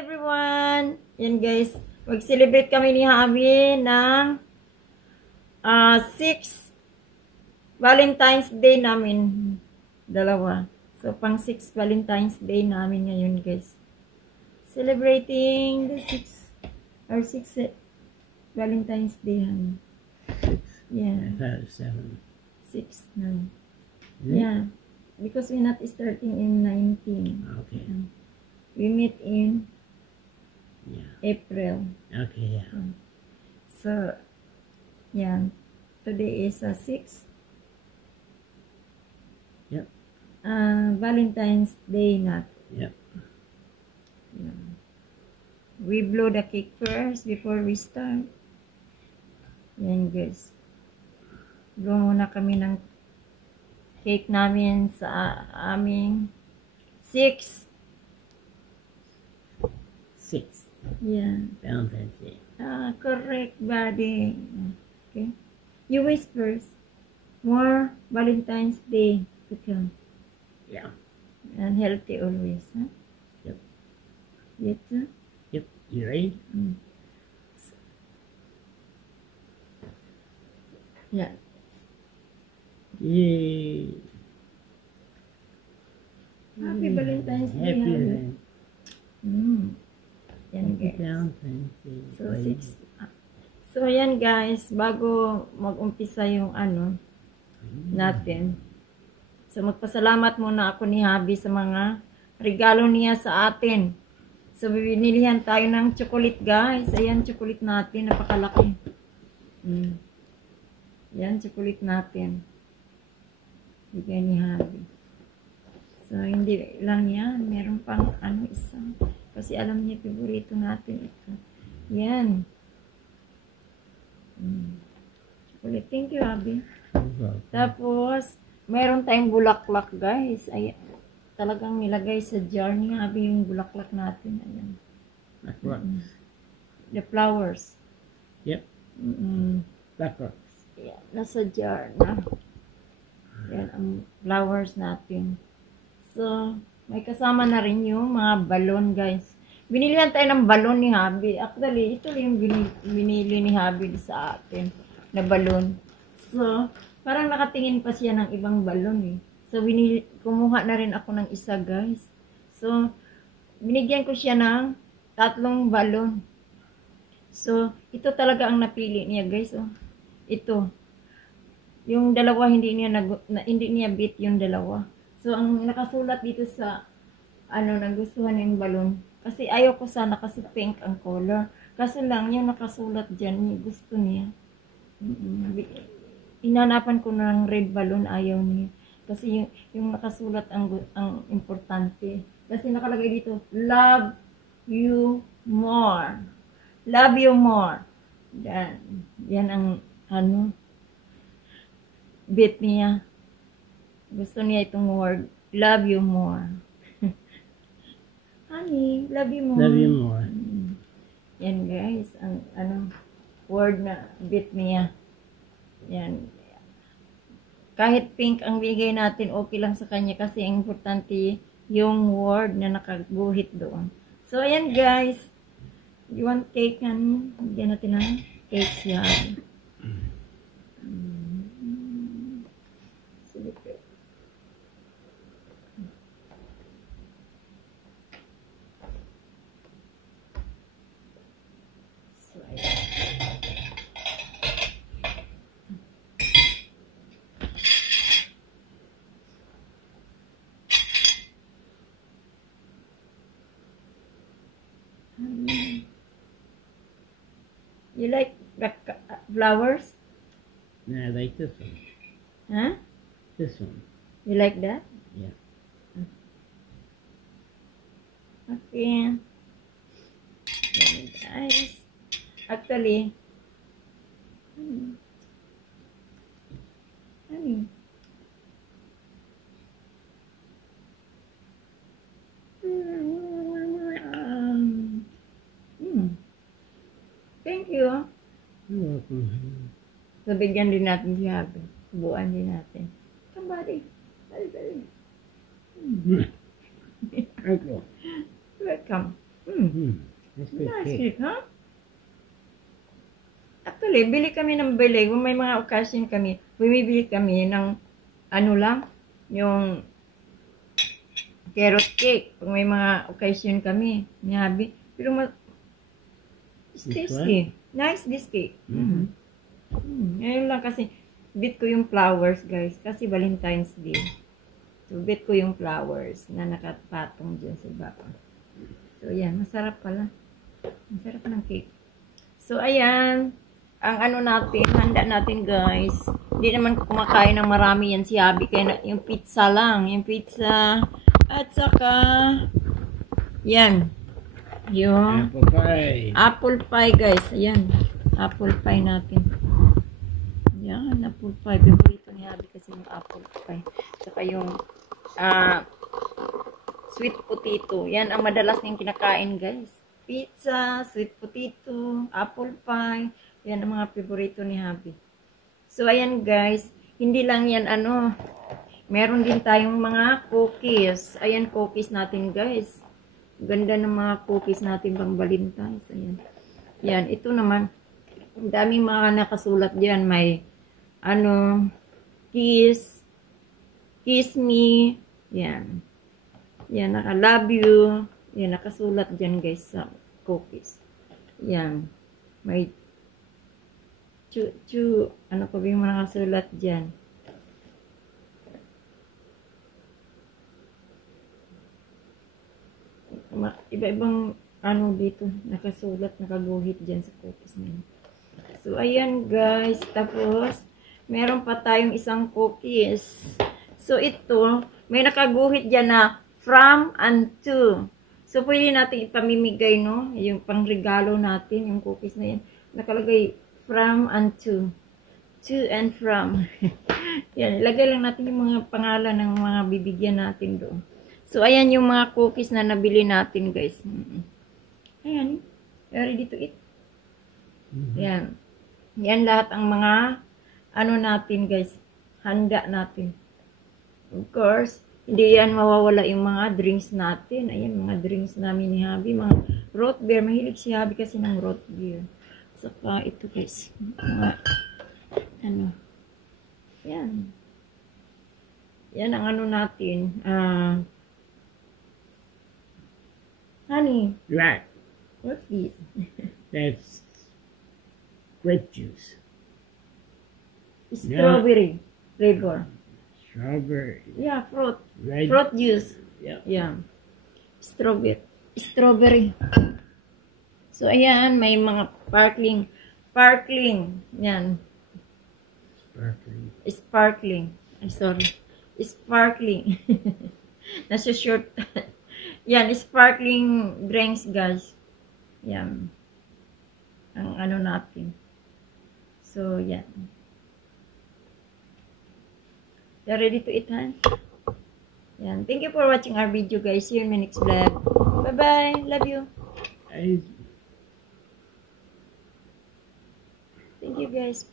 everyone! Yan guys, mag-celebrate kami ni Javi ng 6 Valentine's Day namin. Dalawa. So, pang 6 Valentine's Day namin ngayon guys. Celebrating the 6 Valentine's Day. 6. Yeah. I thought it was 7. 6 na. Is it? Yeah. Because we're not starting in 19. Okay. We meet in Yeah. April. Okay, yeah. So, yeah. Today is 6. Yep. Valentine's Day na. Yep. Yeah. We blow the cake first before we start. Yan guys. Blow muna kami ng cake namin sa aming 6. 6. Yeah. Valentine's Day. Correct, buddy. Okay. You wish first. More Valentine's Day to come. Yeah. And healthy always, huh? Yep. You too? Yep. You ready? Yeah. Yay. Happy Valentine's Day. Happy Happy. Valentine's Yan guys. Day. So, 6. So, yan guys. Bago mag-umpisa yung natin. So, magpasalamat muna ako ni Javi sa mga regalo niya sa atin. So, binilihan tayo ng chocolate guys. Ayan, chocolate natin. Napakalaki. Yan, chocolate natin. Bigay ni Javi. So, hindi lang yan. Meron pang isa. Kasi alam niya, favorito natin ito. Yan. Chocolate. Thank you, Javi. Tapos, meron tayong bulaklak, guys. Ay, talagang nilagay sa jar ni Javi yung bulaklak natin. Ayan. Black rocks. The flowers. Yep. Black rocks. Yeah, nasa jar na. Yan ang flowers natin. So, may kasama na rin yung mga balon, guys. Binilihan tayo ng balon ni Javi. Actually, ito yung binili ni Javi sa atin na balon. So, parang nakatingin pa siya ng ibang balon eh. So, kumuha na rin ako ng isa, guys. So, binigyan ko siya ng 3 balon. So, ito talaga ang napili niya, guys. Oh. Ito. Yung dalawa, hindi niya beat yung dalawa. So, ang nakasulat dito sa, nagustuhan yung balon. Kasi ayaw ko sana kasi pink ang color. Kasi lang, yung nakasulat dyan, gusto niya. Inanapan ko ng red balon, ayaw niya. Kasi yung nakasulat ang importante. Kasi nakalagay dito, love you more. Love you more. Yan ang, bit niya. Gusto niya itong word, love you more. Honey, love you more. Love you more. Yan guys, ang word na bit niya. Yan. Kahit pink ang bigay natin, okay lang sa kanya kasi ang importante yung word na nakaguhit doon. So, ayan guys. You want cake, honey? Bigyan natin ng cake siya. You like flowers? No, I like this one. Huh? This one. You like that? Yeah. Okay. Guys. Actually, honey. Thank you. You're welcome. So, bigyan din natin si Javi. Subuan din natin. Come, buddy. Dali. Okay. Welcome. That's good Nice cake. cake, huh? Actually, bili kami ng bili. Kung may mga occasion kami, bumibili kami ng ano lang, yung carrot cake. Pag may mga occasion kami, ni Habi. Pero it's This tasty. Nice this cake. Ngayon lang kasi, bit ko yung flowers, guys. Kasi Valentine's Day. So, bit ko yung flowers na nakapatong dyan sa baba. So, yan. Masarap pala. Masarap ng cake. So, ayan. Ang ano natin, handa natin, guys. Hindi naman kumakain ng marami yan si Abby. Kaya yung pizza lang. Yung pizza. At saka, yan. Yung Apple pie. apple pie, guys. Ayan. Apple pie natin. Yan, apple pie. Favorito ni Abby kasi yung apple pie. Saka yung sweet potato. Yan ang madalas niyang kinakain, guys. Pizza, sweet potato, apple pie. Yan ang mga favorito ni Habi. So, ayan, guys. Hindi lang yan, meron din tayong mga cookies. Ayan, cookies natin, guys. Ganda ng mga cookies natin pang Valentine's. Ayan. Yan, ito naman. Ang daming mga nakasulat dyan. May, kiss me. Yan. Yan, naka-love you. Yan, nakasulat dyan, guys, sa cookies. Yan. May ano pa ba yung mga nakasulat dyan? Iba-ibang dito, nakasulat, nakaguhit dyan sa cookies na yun. So, ayan, guys. Tapos, meron pa tayong isang cookies. So, ito, may nakaguhit dyan na from and to. So, pwede natin ipamimigay, no? Yung pangregalo natin, yung cookies na yan. Nakalagay, from and to. To and from. Yan, ilagay lang natin yung mga pangalan ng mga bibigyan natin doon. So, ayan yung mga cookies na nabili natin, guys. Ayan. Ready to eat. Yan. Yan lahat ang mga natin, guys. Handa natin. Of course, hindi yan mawawala yung mga drinks natin. Ayan, mga drinks namin ni Habi. Mga root beer. Mahilig si Habi kasi ng root beer. Saka ito, guys. Mga, yan. Yan ang natin. Honey. Right. What's this? That's grape juice. Strawberry flavor. Strawberry. Yeah, fruit. Red. Fruit juice. Yep. Yeah. Strawberry. So, ayan, may mga sparkling. Yan. Sparkling. I'm sorry. Sparkling. Nasa short. Yan, sparkling drinks, guys. Yan. Ang natin. So, yan. You're ready to eat, huh? Yan. Thank you for watching our video, guys. See you in my next vlog. Bye-bye. Love you. Thank you, guys.